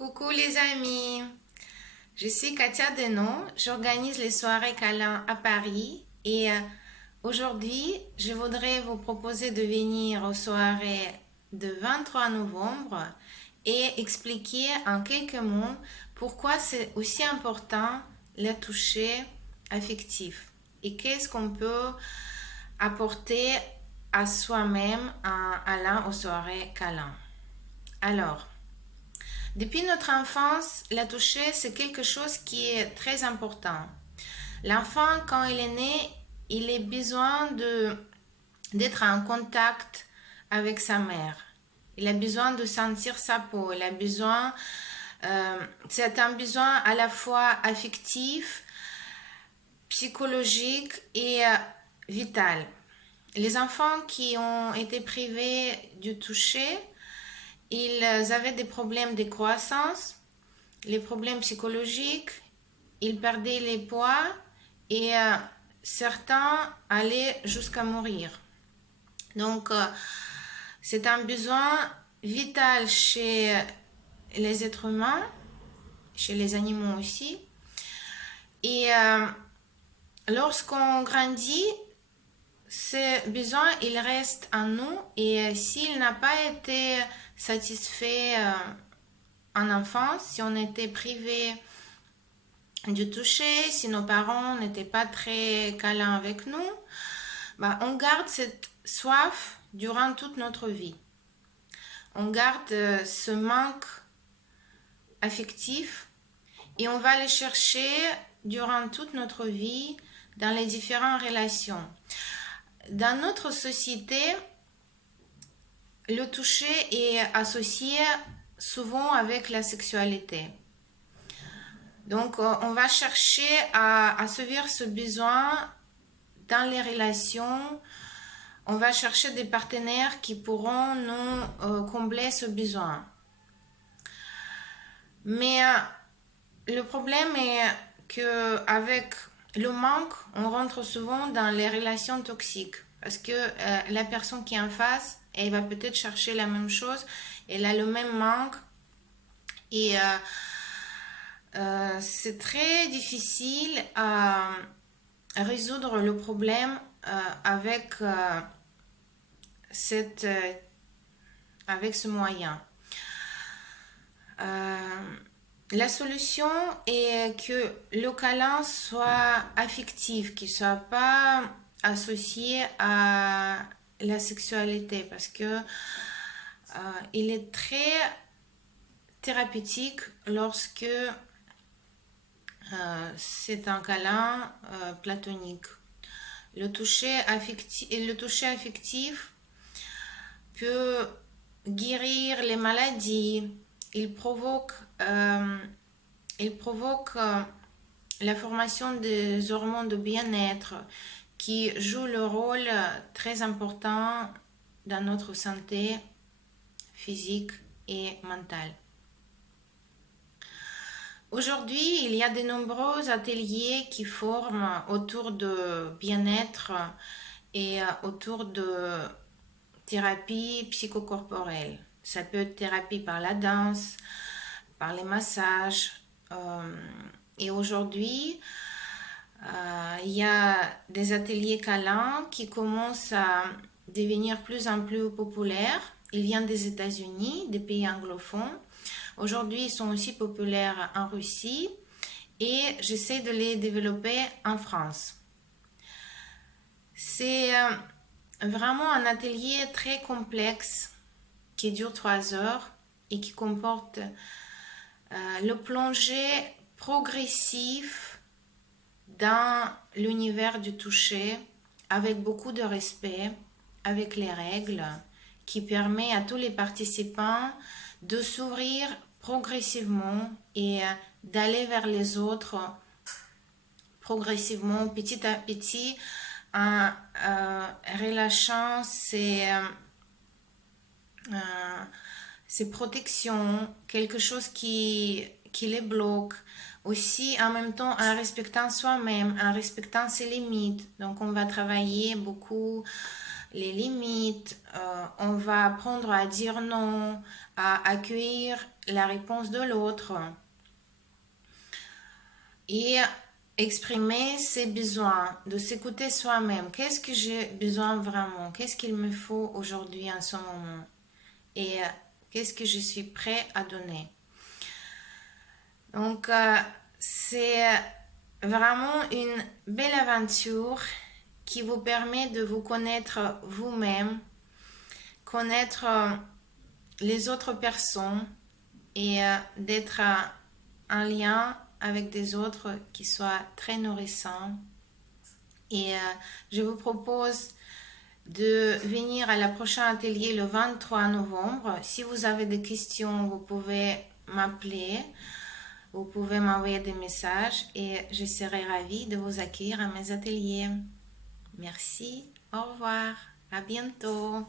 Coucou les amis, je suis Katia Denon, j'organise les soirées câlins à Paris et aujourd'hui je voudrais vous proposer de venir aux soirées de 23 novembre et expliquer en quelques mots pourquoi c'est aussi important le toucher affectif et qu'est-ce qu'on peut apporter à soi-même en allant aux soirées câlins. Alors, depuis notre enfance, la toucher, c'est quelque chose qui est très important. L'enfant, quand il est né, il a besoin d'être en contact avec sa mère. Il a besoin de sentir sa peau. Il a besoin, c'est un besoin à la fois affectif, psychologique et vital. Les enfants qui ont été privés du toucher, ils avaient des problèmes de croissance, les problèmes psychologiques, ils perdaient les poids et certains allaient jusqu'à mourir. Donc, c'est un besoin vital chez les êtres humains, chez les animaux aussi. Et lorsqu'on grandit, ce besoin, il reste en nous et s'il n'a pas été satisfait en enfance, si on était privé du toucher, si nos parents n'étaient pas très câlins avec nous, on garde cette soif durant toute notre vie. On garde ce manque affectif et on va le chercher durant toute notre vie dans les différentes relations. Dans notre société, le toucher est associé souvent avec la sexualité. Donc, on va chercher à assouvir ce besoin dans les relations. On va chercher des partenaires qui pourront nous combler ce besoin. Mais le problème est qu'avec le manque, on rentre souvent dans les relations toxiques. Parce que la personne qui est en face, elle va peut-être chercher la même chose, elle a le même manque. Et c'est très difficile à résoudre le problème avec ce moyen. La solution est que le câlin soit affectif, qu'il ne soit pas associé à la sexualité, parce que il est très thérapeutique lorsque c'est un câlin platonique. Le toucher affectif peut guérir les maladies. Il provoque la formation des hormones de bien-être qui jouent le rôle très important dans notre santé physique et mentale. Aujourd'hui, il y a de nombreux ateliers qui forment autour de bien-être et autour de thérapie psychocorporelle. Ça peut être thérapie par la danse, par les massages. Et aujourd'hui, il y a des ateliers câlins qui commencent à devenir plus en plus populaires. Ils viennent des États-Unis, des pays anglophones. Aujourd'hui, ils sont aussi populaires en Russie et j'essaie de les développer en France. C'est vraiment un atelier très complexe qui dure 3 heures et qui comporte le plongée progressif dans l'univers du toucher avec beaucoup de respect, avec les règles, qui permet à tous les participants de s'ouvrir progressivement et d'aller vers les autres progressivement, petit à petit, en relâchant ces protections, quelque chose qui les bloque. Aussi, en même temps, en respectant soi-même, en respectant ses limites. Donc, on va travailler beaucoup les limites, on va apprendre à dire non, à accueillir la réponse de l'autre et exprimer ses besoins, de s'écouter soi-même. Qu'est-ce que j'ai besoin vraiment? Qu'est-ce qu'il me faut aujourd'hui en ce moment? Et qu'est-ce que je suis prêt à donner? Donc, c'est vraiment une belle aventure qui vous permet de vous connaître vous-même, connaître les autres personnes et d'être en lien avec des autres qui soient très nourrissants. Et je vous propose de venir à la prochaine atelier le 23 novembre. Si vous avez des questions, vous pouvez m'appeler, vous pouvez m'envoyer des messages et je serai ravie de vous accueillir à mes ateliers. Merci, au revoir, à bientôt.